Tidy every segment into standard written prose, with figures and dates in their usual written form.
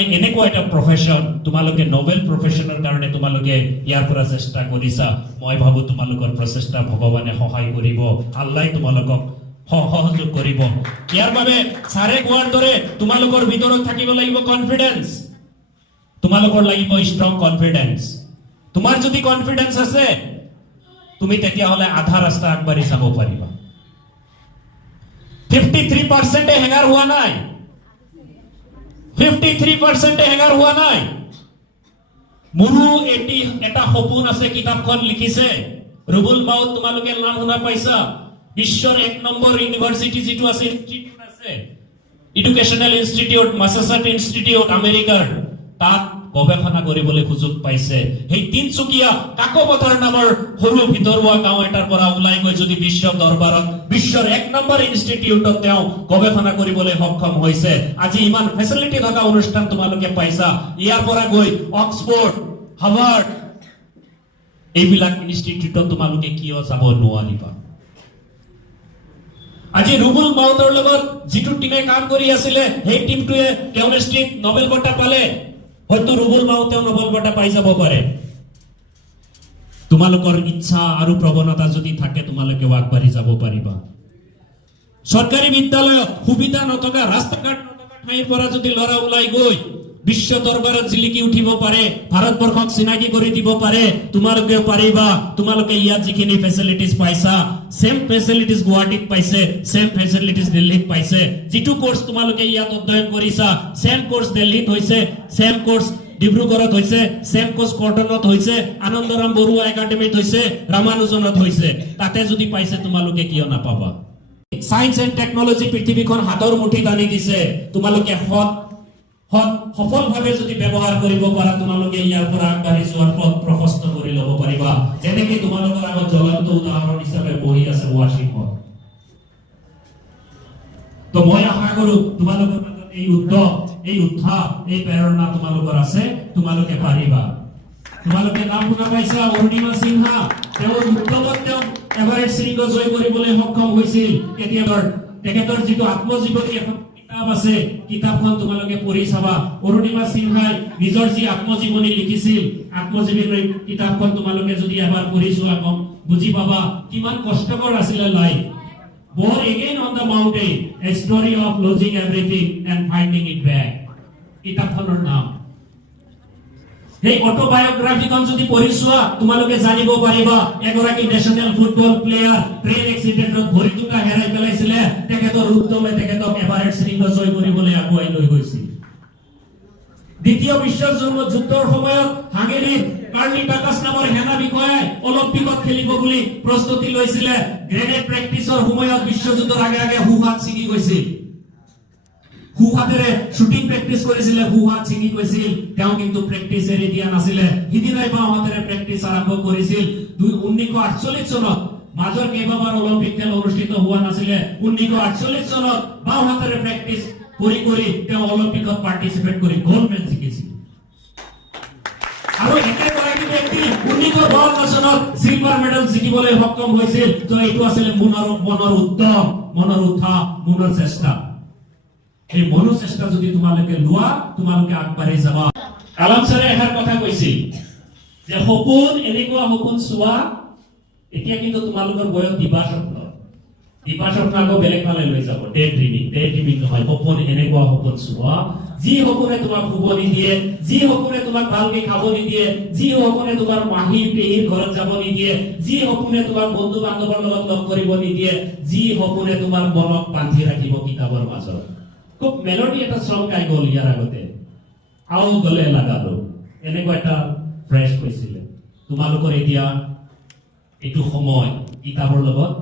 কাৰণে এনেকুৱা এটা প্ৰফেশ্যন তোমালোকে নোবেল প্ৰফেশ্যনৰ কাৰণে তোমালোকে ইয়াৰ পৰা চেষ্টা কৰিছা মই ভাবো তোমালোকৰ প্ৰচেষ্টা ভগৱানে সহায় কৰিব আল্লাহ তোমালোকক সহযোগ কৰিব ইয়াৰ বাবে সাৰে কোৱাৰ দৰে তোমালোকৰ ভিতৰত থাকিব লাগিব কনফিডেন্স তোমালোকৰ লাগিব ষ্ট্ৰং কনফিডেন্স তোমাৰ যদি কনফিডেন্স আছে তুমি তেতিয়া হলে আধা ৰাস্তা আগবাঢ়ি যাব পাৰিবা 53% হেঙাৰ হোৱা নাই 53% হেঙাৰ হোৱা নাই মোৰো এটা সপোন আছে কিতাপখন লিখিছে ৰুবুল মাউত তোমালোকে নাম শুনা পাইছা বিশ্বৰ 1 নম্বৰ ইউনিভাৰ্সিটি যেটো আছে ইনষ্টিটিউট আছে এডুকেশনাল ইনষ্টিটিউট মাসাচুচেটছ ইনষ্টিটিউট আমেৰিকাৰ তাত গৱেষণা কৰিবলৈ সুযোগ পাইছে এই তিনচুকীয়া কাকপথাৰ নামৰ সৰু ভিতৰুৱা গাঁও এটাৰ পৰা ওলাই গৈ যদি বিশ্ব দৰবাৰত বিশ্বৰ 1 নম্বৰ ইনষ্টিটিউটত তেওঁ গৱেষণা কৰিবলৈ সক্ষম হৈছে আজি ইমান ফেচিলিটি থকা অনুষ্ঠান তোমালোকে পাইছা ইয়াৰ পৰা গৈ অক্সফোৰ্ড হাৰ্ভাৰ্ড এইবিলাক ইনষ্টিটিউটত তোমালোকে কিয় যাব নোৱাৰিবা আজি ৰুবুল মাউতৰ লগত যিটো টিমে কাম কৰি আছিল সেই টিমটোৱে কেমিষ্ট্ৰিত নোবেল বঁটা পালে হয়তো ৰুবুল মাউতেও নোবেল বঁটা পাই যাব পাৰে তোমালোকৰ ইচ্ছা আৰু প্ৰৱণতা যদি থাকে তোমালোকে আগবাঢ়ি যাব পাৰিবা সৰকাৰি বিদ্যালয় সুবিধা নথকা ৰাস্তাঘাট নথকা ঠাইৰ পৰা যদি লৰা ওলাই গৈ বিশ্ব দৰবাৰত জিলিকি উঠিব পাৰে ভাৰতবৰ্ষক চিনাকি কৰি দিব পাৰে তোমালোকেও পাৰিবা তোমালোকে ইয়াত যিখিনি ফেচিলিটিজ পাইছা সেম ফেচিলিটিজ গুৱাহাটীত পাইছে সেম ফেচিলিটিজ দিল্লীত পাইছে যিটো কোৰ্স তোমালোকে ইয়াত অধ্যয়ন কৰিছা সেম কোৰ্স দিল্লীত হৈছে সেম কোৰ্স ডিব্ৰুগড়ত হৈছে সেম কোৰ্স কটনত হৈছে আনন্দৰাম বৰুৱা একাডেমিত হৈছে ৰামানুজনত হৈছে তাতে যদি পাইছে তোমালোকে কিয় নাপাবা সায়েন্স এণ্ড টেকনলজি পৃথিৱীখন হাতৰ মুঠিত আনি দিছে তোমালোকে সফলভাৱে যদি ব্যৱহাৰ কৰিব পাৰা তোমালোকে ইয়াৰ পৰা আগবাঢ়ি যোৱাৰ পথ প্ৰশস্ত কৰি ল'ব পাৰিবা যেনেকৈ তোমালোকৰ আগত জ্বলন্ত উদাহৰণ হিচাপে বহি আছে ৱাশ্বিংটন তো মই আশা কৰো তোমালোকৰ মাজত এই উদ্যম এই উৎসাহ এই প্ৰেৰণা তোমালোকৰ আছে তোমালোকে পাৰিবা তোমালোকে নাম শুনা পাইছা অৰুণিমা সিনহা তেওঁৰ উদ্যমত তেওঁ এভাৰেষ্ট শৃংগ জয় কৰিবলৈ সক্ষম হৈছিল কেতিয়াবাৰ তেখেতৰ যিটো আত্মজীৱনী এখন কিতাপ আছে কিতাপখন তোমালোকে পঢ়ি চাবা অৰুণিমা সিনহাই নিজৰ যি আত্মজীৱনী লিখিছিল আত্মজীৱনী কিতাপখন তোমালোকে যদি এবাৰ পঢ়ি চোৱা কম বুজি পাবা কিমান কষ্টকৰ আছিল life Born again on the mountain, a story of losing everything and finding it back. কিতাপখনৰ নাম এই অটোবায়োগ্ৰাফিখন যদি পঢ়ি চোৱা তোমালোকে জানিব পাৰিবা এগৰাকী নেশ্যনেল ফুটবল প্লেয়াৰ ট্ৰেইন এক্সিডেন্টত ভৰি দুটা হেৰাই পেলাইছিল তেখেতৰ উদ্যমে তেখেতক এভাৰেষ্ট শৃংগ জয় কৰিবলৈ আগুৱাই লৈ গৈছিল দ্বিতীয় বিশ্বযুদ্ধৰ সময়ত হাঙ্গেৰীৰ কাৰ্লি টাকাছ নামৰ সেনা বিষয়াই অলিম্পিকত খেলিব বুলি প্ৰস্তুতি লৈছিল গ্ৰেনেড প্ৰেক্টিছৰ সময়ত বিশ্বযুদ্ধৰ আগে আগে হুহাত ছিগি গৈছিল হুহাতেৰে শুটিং প্ৰেক্টিছ কৰিছিল হুহাত ছিগি গৈছিল তেওঁ কিন্তু প্ৰেক্টিছ এৰি দিয়া নাছিল সিদিনাই বাওঁহাতেৰে প্ৰেক্টিছ আৰম্ভ কৰিছিল 1948 চনত মাজৰ কেইবাবাৰ অলিম্পিক খেল অনুষ্ঠিত হোৱা নাছিল 1948 চনত বাওঁহাতেৰে প্ৰেক্টিছ কৰি তেওঁ অলিম্পিকত পাৰ্টিসিপেট কৰি গোল্ড মেডেল জিকিছিল আৰু একেগৰাকী ব্যক্তি 1952 চনত সিলভাৰ মেডেল জিকিবলৈ সক্ষম হৈছিল তো এইটো আছিল মনৰ উদ্যম মনৰ উৎসাহ মনৰ চেষ্টা এই মনৰ চেষ্টা যদি তোমালোকে লোৱা তোমালোকে আগবাঢ়ি যাবা কালাম ছাৰে এষাৰ কথা কৈছিল যে সপোন এনেকুৱা সপোন চোৱা এতিয়া কিন্তু তোমালোকৰ বয়স দিবা স্বপ্ন আকৌ বেলেগ ফালে লৈ যাব ডে ড্ৰিমিং নহয় সপোন এনেকুৱা সপোন চোৱা যি সপোনে তোমাক শুব নিদিয়ে যি সপোনে তোমাক ভালকে খাব নিদিয়ে যি সপোনে তোমাৰ মাহী পেহীৰ ঘৰত যাব নিদিয়ে যি সপোনে তোমাক বন্ধু বান্ধৱৰ লগত লগ কৰিব নিদিয়ে যি সপোনে তোমাৰ মনক বান্ধি ৰাখিব কিতাপৰ মাজত খুব মেলোডি এটা সং গাই গ'ল ইয়াৰ আগতে আও গলে লাগালো এনেকুৱা এটা ফ্ৰেছ কৈছিলে তোমালোকৰ এতিয়া এইটো সময় কিতাপৰ লগত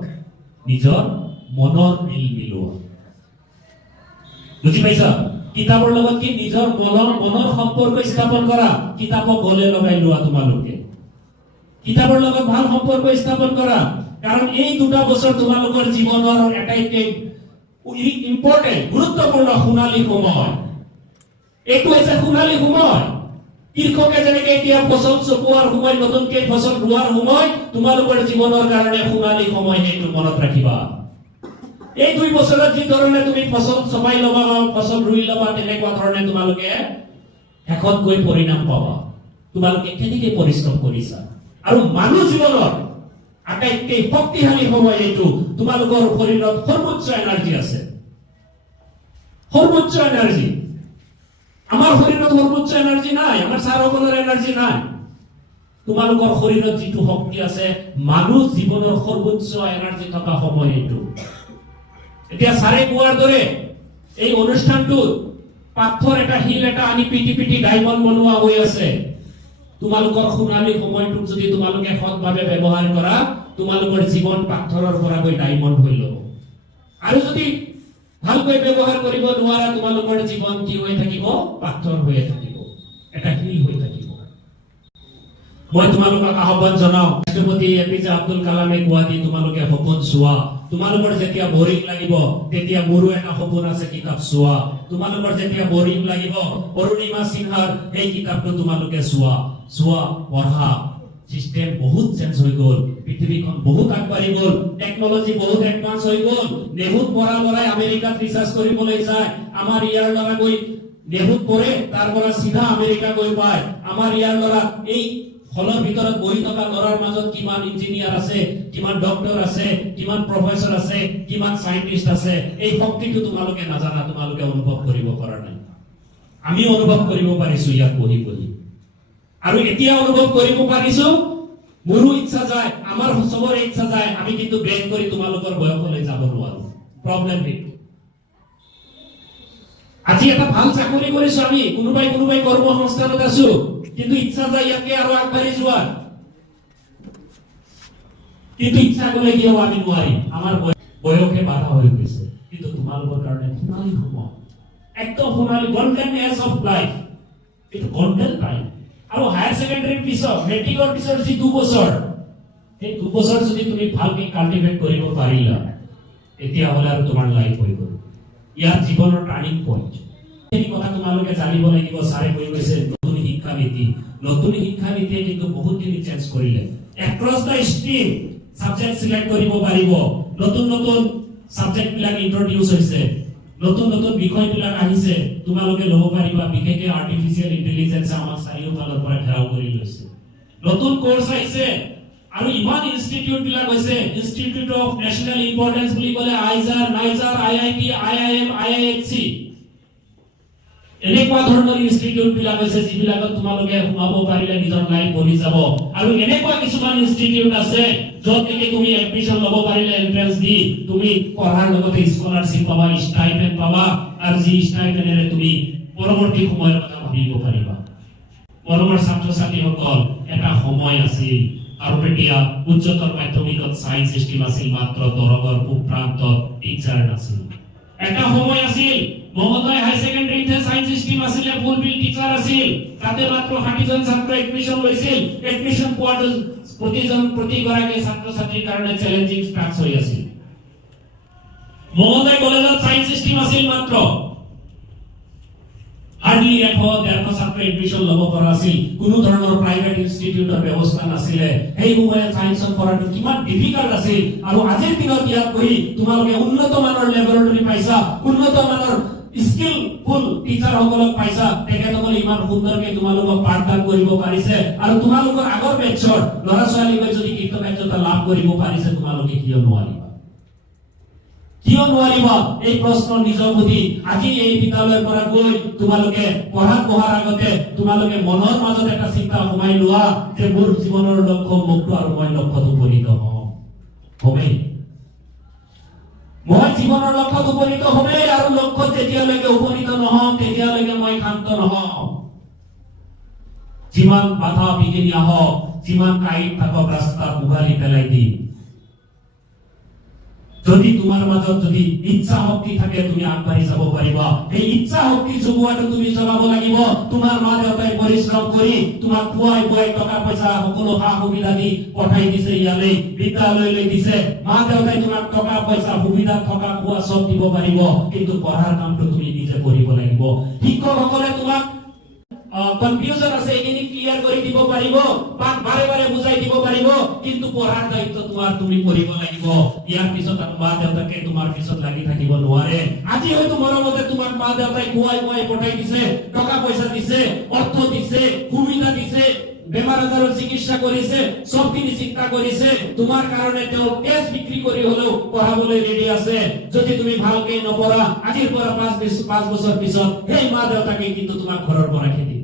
নিজৰ মনৰ মিল মিলোৱা বুজি পাইছা কিতাপৰ লগত কি নিজৰ মনৰ সম্পৰ্ক স্থাপন কৰা কিতাপক গলে লগাই লোৱা তোমালোকে কিতাপৰ লগত ভাল সম্পৰ্ক স্থাপন কৰা কাৰণ এই দুটা বছৰ তোমালোকৰ জীৱনৰ এটাইকে ইম্পৰ্টেন্ট গুৰুত্বপূৰ্ণ সোণালী সময় এইটো হৈছে সোণালী সময় কৃষকে যেনেকৈ এতিয়া ফসল চপোৱাৰ সময় নতুনকৈ ফসল ৰোৱাৰ সময় তোমালোকৰ জীৱনৰ কাৰণে সোণালী সময় এইটো মনত ৰাখিবা এই 2 বছৰত যি ধৰণে তুমি ফসল চপাই লবা ফসল ৰুই লবা তেনেকুৱা ধৰণে তোমালোকে শেষত গৈ পৰিণাম পাবা তোমালোকে কেনেকৈ পৰিশ্ৰম কৰিছা আৰু মানুহ জীৱনত আটাইতকৈ শক্তিশালী সময় এইটো তোমালোকৰ শৰীৰত সৰ্বোচ্চ এনাৰ্জি আছে সৰ্বোচ্চ এনাৰ্জি আমাৰ শৰীৰত সৰ্বোচ্চ এনাৰ্জি নাই আমাৰ ছাৰসকলৰ এনাৰ্জি নাই তোমালোকৰ শৰীৰত যিটো শক্তি আছে মানুহ জীৱনৰ সৰ্বোচ্চ এনাৰ্জি থকা সময় এইটো এতিয়া ছাৰে কোৱাৰ দৰে এই অনুষ্ঠানটো পাথৰ এটা শিল এটা আনি পিটি পিটি ডায়মণ্ড বনোৱা হৈ আছে তোমালোকৰ সোণালী সময়টোক যদি তোমালোকে সৎভাৱে ব্যৱহাৰ কৰা তোমালোকৰ জীৱন পাথৰৰ পৰা গৈ ডায়মণ্ড হৈ ল'ব আৰু যদি ভালকৈ ব্যৱহাৰ কৰিব নোৱাৰা তোমালোকৰ জীৱন কি হৈ থাকিব পাথৰ হৈ থাকিব এটা শিল হৈ থাকিব মই তোমালোকক আহ্বান জনাও ৰাষ্ট্ৰপতি এপিজে আব্দুল কালামে কোৱা দি তোমালোকে সপোন চোৱা তোমালোকৰ যেতিয়া বৰিং লাগিব তেতিয়া মোৰো এটা সপোন আছে কিতাপ চোৱা তোমালোকৰ যেতিয়া বৰিং লাগিব অৰুণিমা সিনহাৰ এই কিতাপটো তোমালোকে চোৱা পঢ়া সিস্টেম বহুত চেঞ্জ হৈ গ'ল পৃথিৱীখন বহুত আগবাঢ়ি গ'ল টেকনলজি বহুত এডভান্স হৈ গ'ল নেহুত পঢ়া ল'ৰাই আমেৰিকাত ৰিচাৰ্চ কৰিবলৈ যায় আমাৰ ইয়াৰ ল'ৰা গৈ নেহুত পঢ়ে তাৰ পৰা চিধা আমেৰিকা গৈ পায় আমাৰ ইয়াৰ ল'ৰা এই হলৰ ভিতৰত বহি থকা ল'ৰাৰ মাজত কিমান ইঞ্জিনিয়াৰ আছে কিমান ডক্টৰ আছে কিমান প্ৰফেসৰ আছে কিমান সাইন্টিষ্ট আছে এই শক্তিটো তোমালোকে নাজানা তোমালোকে অনুভৱ কৰিব পৰা নাই আমি অনুভৱ কৰিব পাৰিছো ইয়াত বহি বহি আৰু এতিয়া অনুভৱ কৰিব পাৰিছো মোৰো ইচ্ছা যায় আমাৰ সবৰে ইচ্ছা যায় আমি কিন্তু ব্ৰেক কৰি তোমালোকৰ বয়সলৈ যাব নোৱাৰো প্ৰবলেম এইটো আজি এটা ভাল চাকৰি কৰিছো আমি কোনোবাই কৰ্মসংস্থানত আছো কিন্তু ইচ্ছা যায় ইয়াকে আৰু আগবাঢ়ি যোৱা কিন্তু ইচ্ছা কৰিলে কিয় আমি নোৱাৰিম আমাৰ বয়সে বাধা হৈ গৈছে কিন্তু তোমালোকৰ কাৰণে সোণালী সময় একদম সোণালী গোল্ডেন এজ অফ লাইফ এইটো গোল্ডেন টাইম আৰু হায়াৰ সেকেন্ডাৰীৰ পিছত মেট্ৰিকৰ পিছত যি 2 বছৰ এই 2 বছৰ যদি তুমি ভালকৈ কাল্টিভেট কৰিব পাৰিলা এতিয়া হলে আৰু তোমাৰ লাইফ হৈ গ'ল ইয়াৰ জীৱনৰ টাৰ্নিং পইণ্ট এই কথা তোমালোকে জানিব লাগিব ছাৰে কৈ গৈছে নতুন শিক্ষা নীতিয়ে কিন্তু বহুতখিনি চেঞ্জ কৰিলে across the stream subject select কৰিব পাৰিব নতুন সাবজেক্ট বিলাক ইন্ট্ৰোডিউস হৈছে নতুন বিষয়বিলাক আহিছে তোমালোকে ল'ব পাৰিবা বিশেষকৈ আৰ্টিফিশিয়াল ইন্টেলিজেন্স আমাক চাৰিওফালৰ পৰা ঘেৰাও কৰি লৈছে নতুন কোৰ্স আহিছে আৰু ইমান ইনষ্টিটিউট বিলাক হৈছে ইনষ্টিটিউট অফ নেশনাল ইম্পৰ্টেন্স বুলি ক'লে আইজাৰ নাইজাৰ আইআইটি আইআইএম আইআইএচসি এনেকুৱা ধৰণৰ ইনষ্টিটিউট বিলাক হৈছে যিবিলাকত তোমালোকে সোমাব পাৰিলে নিজৰ লাইফ বনি যাব আৰু এনেকুৱা কিছুমান ইনষ্টিটিউট আছে য'ত নেকি তুমি এডমিশন ল'ব পাৰিলে এন্ট্ৰেন্স দি তুমি পঢ়াৰ লগতে স্কলাৰশ্বিপ পাবা স্টাইপেন্ড পাবা আৰু যি স্টাইপেন্ডেৰে তুমি পৰৱৰ্তী সময়ৰ কথা ভাবিব পাৰিবা পৰমৰ ছাত্ৰ ছাত্ৰীসকল এটা সময় আছিল আৰু তেতিয়া উচ্চতৰ মাধ্যমিকত সায়েন্স ষ্ট্ৰীম আছিল মাত্ৰ দৰগৰ উপৰান্তত টিচাৰ নাছিল এটা সময় আছিল মহোদয় হাই সেকেন্ডাৰীতে সায়েন্স ষ্ট্ৰীম আছিল ফুলফিল টিচাৰ আছিল তাতে মাত্ৰ 60 জন ছাত্ৰ এডমিশন লৈছিল এডমিশন পোৱাটো প্ৰতিগৰাকী ছাত্ৰ ছাত্ৰীৰ কাৰণে চ্যালেঞ্জিং টাস্ক হৈ আছিল মহোদয় কলেজত সায়েন্স ষ্ট্ৰীম আছিল মাত্ৰ হাৰ্ডলি 100-150 ছাত্ৰ এডমিশন ল'ব পৰা আছিল কোনো ধৰণৰ প্ৰাইভেট ইনষ্টিটিউটৰ ব্যৱস্থা নাছিলে এই সময়ত সায়েন্সত পঢ়াটো কিমান ডিফিকাল্ট আছিল আৰু আজিৰ দিনত ইয়াত বহি তোমালোকে উন্নত মানৰ ল্যাবৰেটৰী পাইছা উন্নত মানৰ স্কিলফুল টিচাৰ সকলক পাইছা তেখেতসকলে ইমান সুন্দৰকৈ তোমালোকক পাঠদান কৰিব পাৰিছে আৰু তোমালোকৰ আগৰ বেটছৰ ল'ৰা ছোৱালীবোৰে যদি কৃতকাৰ্যতা লাভ কৰিব পাৰিছে তোমালোকে কিয় নোৱাৰিবা এই প্ৰশ্ন নিজৰ সুধি আজি এই বিদ্যালয়ৰ পৰা গৈ তোমালোকে পঢ়াৰ আগতে তোমালোকে মনৰ মাজত এটা চিন্তা সোমাই লোৱা যে মোৰ জীৱনৰ লক্ষ্য মুক্ত আৰু মই লক্ষ্যত উপনীত হ'মেই মই জীৱনৰ লক্ষ্যত উপনীত হ'মেই আৰু লক্ষ্যত যেতিয়ালৈকে উপনীত নহম তেতিয়ালৈকে মই শান্ত নহম যিমান বাধা বিঘিনি আহক যিমান কাঁইট থাকক ৰাস্তাত উঘালি পেলাই দিম যদি তোমাৰ মাজত যদি ইচ্ছা শক্তি থাকে তুমি আগবাঢ়ি যাব পাৰিবা এই ইচ্ছা শক্তি যোগোৱাটো তুমি জগাব লাগিব তোমাৰ মা দেউতাই পৰিশ্ৰম কৰি তোমাক খুৱাই বুৱাই টকা পইচা সকলো সা সুবিধা দি পঠাই দিছে ইয়ালৈ বিদ্যালয়লৈ দিছে মা দেউতাই তোমাক টকা পইচা সুবিধা থকা খোৱা সব দিব পাৰিব কিন্তু পঢ়াৰ কামটো তুমি নিজে কৰিব লাগিব শিক্ষকসকলে তোমাক কনফিউজন আছে এইখিনি ক্লিয়াৰ কৰি দিব পাৰিব, বাৰে বাৰে বুজাই দিব পাৰিব, কিন্তু পঢ়াৰ দায়িত্ব তোমাৰ, তুমি পঢ়িব লাগিব। ইয়াৰ পিছত মা দেউতাকে তোমাৰ পিছত লাগি থাকিব নোৱাৰে। আজি হয়তো মৰমতে তোমাক মা দেউতাই খুৱাই পঠাই দিছে, টকা পইচা দিছে, অৰ্থ দিছে, সুবিধা দিছে, বেমাৰ আজাৰৰ চিকিৎসা কৰিছে, সবখিনি চিন্তা কৰিছে, তোমাৰ কাৰণে তেওঁ তেজ বিক্ৰী কৰি হলেও পঢ়াবলৈ ৰেডি আছে। যদি তুমি ভালকে নপঢ়া, আজিৰ পৰা 5 বছৰ পিছত সেই মা দেউতাকে কিন্তু তোমাক ঘৰৰ পৰা খেদিব।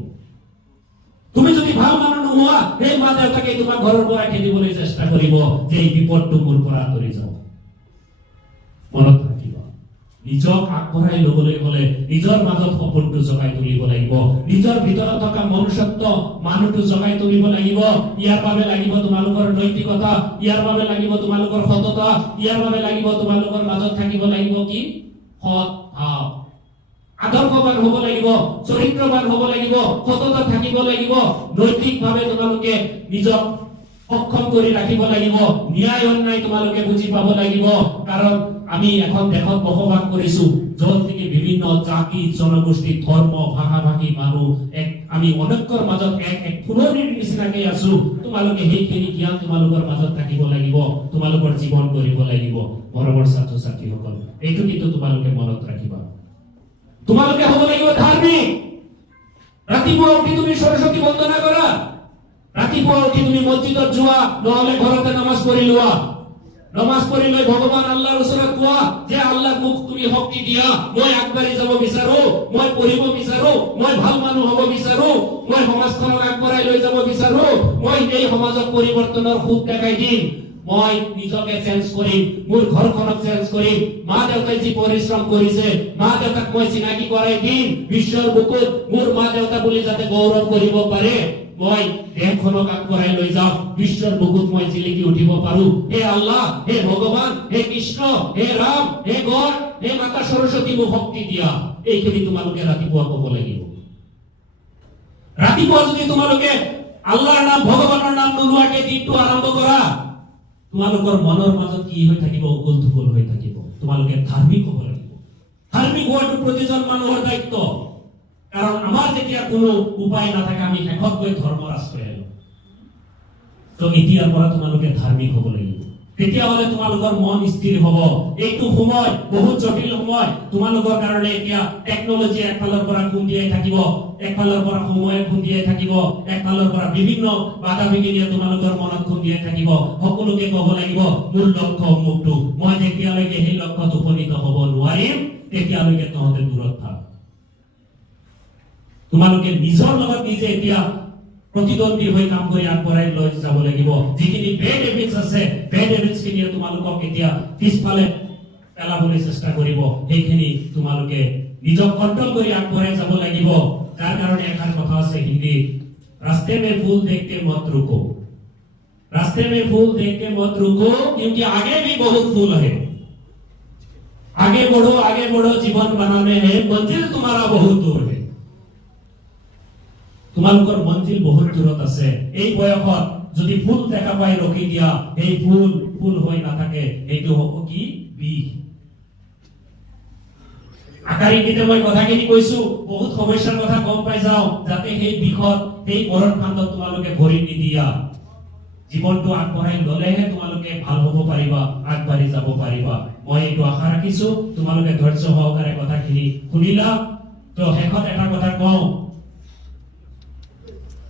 তুমি যদি ভাল মানুহ নোহোৱা, সেই মা দেউতাকে তোমাক ঘৰৰ পৰা খেদিবলৈ চেষ্টা কৰিব যে এই বিপদটো মোৰ পৰা আঁতৰি যাওক। মনত ৰাখিব, নিজক আগবঢ়াই লবলৈ হলে নিজৰ মাজত সপোনটো জগাই তুলিব লাগিব, নিজৰ ভিতৰত থকা মনুষ্যত্ব মানুহটো জগাই তুলিব লাগিব। ইয়াৰ বাবে লাগিব তোমালোকৰ নৈতিকতা, ইয়াৰ বাবে লাগিব তোমালোকৰ সততা, ইয়াৰ বাবে লাগিব তোমালোকৰ মাজত থাকিব লাগিব কি সৎ ভাৱ, আদৰ্শবান হ'ব লাগিব, চৰিত্ৰবান হ'ব লাগিব, সততা থাকিব লাগিব, নৈতিকভাৱে তোমালোকে নিজক সক্ষম কৰি ৰাখিব লাগিব, ন্যায় অন্যায় তোমালোকে বুজি পাব লাগিব। কাৰণ আমি এখন দেশত বসবাস কৰিছো য'ত নেকি বিভিন্ন জাতি, জনগোষ্ঠী, ধৰ্ম, ভাষা ভাষী মানুহ আমি অনৈক্যৰ মাজত এক ফুলনিৰ নিচিনাকে আছো। তোমালোকে সেইখিনি জ্ঞান তোমালোকৰ মাজত থাকিব লাগিব, তোমালোকৰ জীৱন কৰিব লাগিব। মৰমৰ ছাত্ৰ ছাত্ৰীসকল, এইটো কিন্তু তোমালোকে মনত ৰাখিবা। তোমালোকে হ'ব লাগিব ধাৰ্মিক। ৰাতিপুৱা উঠি তুমি সৰস্বতী বন্দনা কৰা, ৰাতিপুৱা উঠি তুমি মছজিদত যোৱা, নহলে ঘৰতে নামাজ পঢ়ি লোৱা। নামাজ পঢ়ি লৈ ভগৱান আল্লাহৰ ওচৰত কোৱা যে আল্লাহ মোক তুমি শক্তি দিয়া, মই আগবাঢ়ি যাব বিচাৰো, মই পঢ়িব বিচাৰো, মই ভাল মানুহ হ'ব বিচাৰো, মই সমাজখনক আগবঢ়াই লৈ যাব বিচাৰো, মই এই সমাজক পৰিৱৰ্তনৰ সুখ দেখাই দিম, মই নিজকে চেঞ্জ কৰিম, মোৰ ঘৰখনক চেঞ্জ কৰিম, মা দেউতাই যি পৰিশ্ৰম কৰিছে মা দেউতাক মই চিনাকি কৰাই দিম, বিশ্বৰ বুকুত মোৰ মা দেউতা বুলি যাতে গৌৰৱ কৰিব পাৰে, মই দেশখনক আগবঢ়াই লৈ যাওঁ, বিশ্বৰ বুকুত মই জিলিকি উঠিব পাৰো। হে আল্লাহ, হে ভগৱান, হে কৃষ্ণ, হে ৰাম, হে গড, হে মাতা সৰস্বতী মোক শক্তি দিয়া। এইখিনি তোমালোকে ৰাতিপুৱা ক'ব লাগিব। ৰাতিপুৱা যদি তোমালোকে আল্লাহৰ নাম, ভগৱানৰ নাম নোলোৱাকে দিনটো আৰম্ভ কৰা, তোমালোকৰ মনৰ মাজত কি হৈ থাকিব? উকুল থুকুল হৈ থাকিব। তোমালোকে ধাৰ্মিক হ'ব লাগিব। ধাৰ্মিক হোৱাটো প্ৰতিজন মানুহৰ দায়িত্ব। কাৰণ আমাৰ যেতিয়া কোনো উপায় নাথাকে, আমি শেষত গৈ ধৰ্মৰ আশ্ৰয় লওঁ। তো এতিয়াৰ পৰা তোমালোকে ধাৰ্মিক হ'ব লাগিব। তেতিয়াহ'লে তোমালোকৰ মন স্থিৰ হ'ব। এইটো সময় বহুত জটিল সময় তোমালোকৰ কাৰণে। এতিয়া টেকনলজি একফালৰ পৰা খুন্দিয়াই থাকিব, একফালৰ পৰা সময় খুন্দিয়াই থাকিব, একফালৰ পৰা বিভিন্ন বাধা বিঘিনিয়ে তোমালোকৰ মনত খুন্দিয়াই থাকিব। সকলোকে ক'ব লাগিব মোৰ লক্ষ্য অমুকটো, মই যেতিয়ালৈকে সেই লক্ষ্যত উপনীত হ'ব নোৱাৰিম তেতিয়ালৈকে তহঁতে দূৰত থাক। তোমালোকে নিজৰ লগত নিজে এতিয়া প্ৰতিদ্বন্দ্বী হৈ কাম কৰি আগবঢ়াই লৈ যাব লাগিব। যিখিনি বেড হেবিটছ আছে, বেড হেবিটছ খিনিয়ে তোমালোকক এতিয়া পিছফালে পেলাবলৈ চেষ্টা কৰিব। সেইখিনি তোমালোকে নিজক কণ্ট্ৰল কৰি আগবঢ়াই যাব লাগিব। যাৰ কাৰণে এখন কথা আছে হিন্দী, ৰাস্তে মে ফুল দেখ কে মত रुको, रास्ते में फूल देख के मत रुको, क्योंकि आगे भी बहुत फूल है। आगे बढ़ो, जीवन बनाने हैं, मंजिल तुम्हारा बहुत दूर है। তোমালোকৰ মঞ্জিল বহুত দূৰত আছে। এই বয়সত যদি ফুল দেখা পাই ৰখি দিয়া, এই ফুল হৈ নাথাকে, এইটো হ'ব কি বিষ। আকাৰিতে মই কথাখিনি কৈছো, বহুত সমস্যাৰ কথা গম পাই যাও, যাতে সেই বিষত, সেই মৰণ ফান্দত তোমালোকে ভৰি নিদিয়া। জীৱনটো আগবঢ়াই ললেহে তোমালোকে ভাল হ'ব পাৰিবা, আগবাঢ়ি যাব পাৰিবা। মই এইটো আশা ৰাখিছো তোমালোকে ধৈৰ্য সহকাৰে কথাখিনি শুনিলা। তো শেষত এটা কথা কওঁ,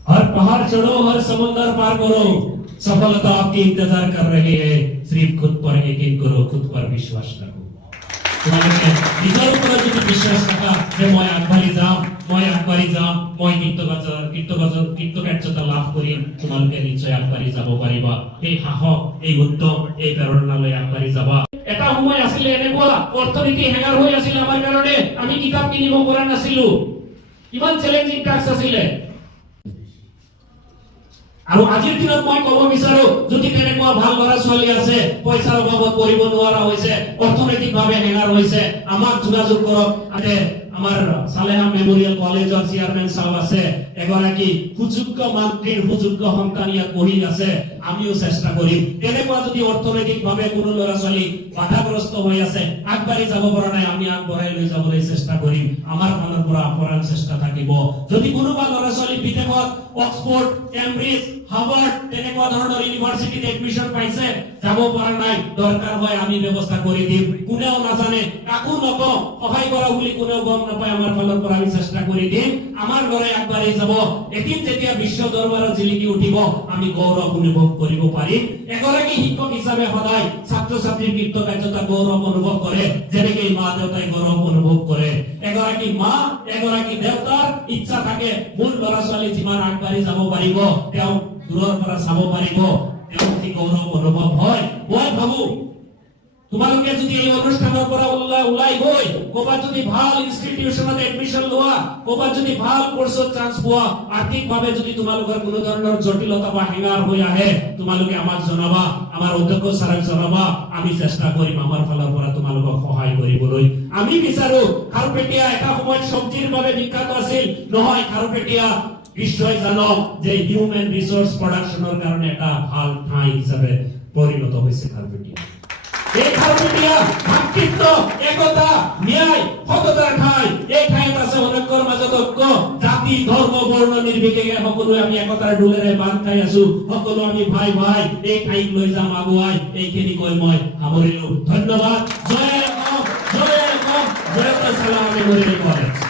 हर पहाड़ चढ़ो, हर समंदर पार करो, सफलता आपकी इंतजार कर रही है, सिर्फ खुद पर यकीन करो, खुद पर विश्वास रखो। তোমালোকে নিজৰ ওপৰত যদি বিশ্বাস ৰাখা যে মই আগবাঢ়ি যাম, মই কৃতকাৰ্যতা লাভ কৰিম, তোমালোকে নিশ্চয় আগবাঢ়ি যাব পাৰিবা। এই সাহস, এই উদ্যম, এই প্ৰেৰণালৈ আগবাঢ়ি যাবা। এটা সময় আছিলে এনেকুৱা, অৰ্থনীতি হেঙাৰ হৈ আছিল আমাৰ কাৰণে, আমি কিতাপ কিনিব পৰা নাছিলো, ইমান চেলেঞ্জিং টাস্ক আছিলে। আৰু আজিৰ দিনত মই ক'ব বিচাৰো, যদি তেনেকুৱা ভাল ল'ৰা ছোৱালী আছে, পইচাৰ অভাৱত পঢ়িব নোৱাৰা হৈছে, অৰ্থনৈতিকভাৱে হেঙাৰ হৈছে, আমাক যোগাযোগ কৰক। আমাৰ সালেহা মেমৰিয়েল কলেজৰ চেয়াৰমেন সাহেব আছে, এগৰাকী সুযোগ্য মন্ত্ৰীৰ সুযোগ্য সন্তান ইয়াত পঢ়ি আছে, আমিও চেষ্টা কৰিম। তেনেকুৱা যদি অৰ্থনৈতিকভাৱে কোনো ল'ৰা ছোৱালী বাধাগ্ৰস্ত হৈ আছে, আগবাঢ়ি যাব পৰা নাই, আমি আগবঢ়াই লৈ যাবলৈ চেষ্টা কৰিম। আমাৰ ফালৰ পৰা আপ্ৰাণ চেষ্টা থাকিব। যদি কোনোবা ল'ৰা ছোৱালী বিদেশত অক্সফোৰ্ড, কেমব্ৰিজ, হাৰ্ভাৰ্ড তেনেকুৱা ধৰণৰ ইউনিভাৰ্চিটিত এডমিশন পাইছে, যাব পৰা নাই, দৰকাৰ হয় আমি ব্যৱস্থা কৰি দিম। কোনেও নাজানে, কাকো নকওঁ, সহায় কৰা বুলি কোনেও গম নাপায়, আমাৰ ফালৰ পৰা আমি চেষ্টা কৰি দিম। আমাৰ ল'ৰাই আগবাঢ়ি যাব। এদিন যেতিয়া বিশ্ব দৰবাৰত জিলিকি উঠিব, আমি গৌৰৱ অনুভৱ কৰিব পাৰিম। এগৰাকী শিক্ষক হিচাপে সদায় ছাত্ৰ ছাত্ৰীৰ কৃতকাৰ্যতা গৌৰৱ অনুভৱ কৰে, যেনেকে মা দেউতাই গৌৰৱ অনুভৱ কৰে। এগৰাকী মা, এগৰাকী দেউতাৰ ইচ্ছা থাকে মোৰ ল'ৰা ছোৱালী যিমান আগবাঢ়ি যাব পাৰিব, তেওঁ দূৰৰ পৰা চাব পাৰিব, তেওঁ অতি গৌৰৱ অনুভৱ হয়। মই ভাবো তোমালোকে যদি এই অনুষ্ঠানৰ পৰা ওলাই গৈ ক'ৰবাত যদি ভাল ইনষ্টিটিউচনত এডমিশন লোৱা, ক'ৰবাত যদি ভাল কোৰ্চত চান্স পোৱা, আৰ্থিকভাৱে যদি তোমালোকৰ কোনো ধৰণৰ জটিলতা বা হেঙাৰ হৈ আহে, তোমালোকে আমাক জনাবা, আমাৰ অধ্যক্ষ ছাৰক জনাবা, আমি চেষ্টা কৰিম আমাৰ ফালৰ পৰা তোমালোকক সহায় কৰিবলৈ। আমি বিচাৰো খাৰুপেটীয়া এটা সময়ত চব্জিৰ বাবে বিখ্যাত আছিল, নহয়, খাৰুপেটীয়া বিশ্বই জানক যে হিউমেন ৰিসোৰ্স প্ৰডাকশনৰ কাৰণে এটা ভাল ঠাই হিচাপে পৰিণত হৈছে খাৰুপেটীয়া। এই খাৰুপেটীয়া ভাতৃত্ব, একতা, ন্যায়, সততাৰ ঠাই। এই ঠাইত আছে অনৈক্যৰ মাজত ঐক্য, জাতি ধৰ্ম বৰ্ণ নিৰ্বিশেষে সকলোৱে আমি একতাৰ ডোলেৰে বান্ধ খাই আছো, সকলো আমি ভাই ভাই। এই ঠাইক লৈ যাম আগুৱাই। এইখিনি কৈ মই সামৰিলো। ধন্যবাদ। জয় অসম, জয় অসম, জয় সালাম মেমৰিয়েল কলেজ।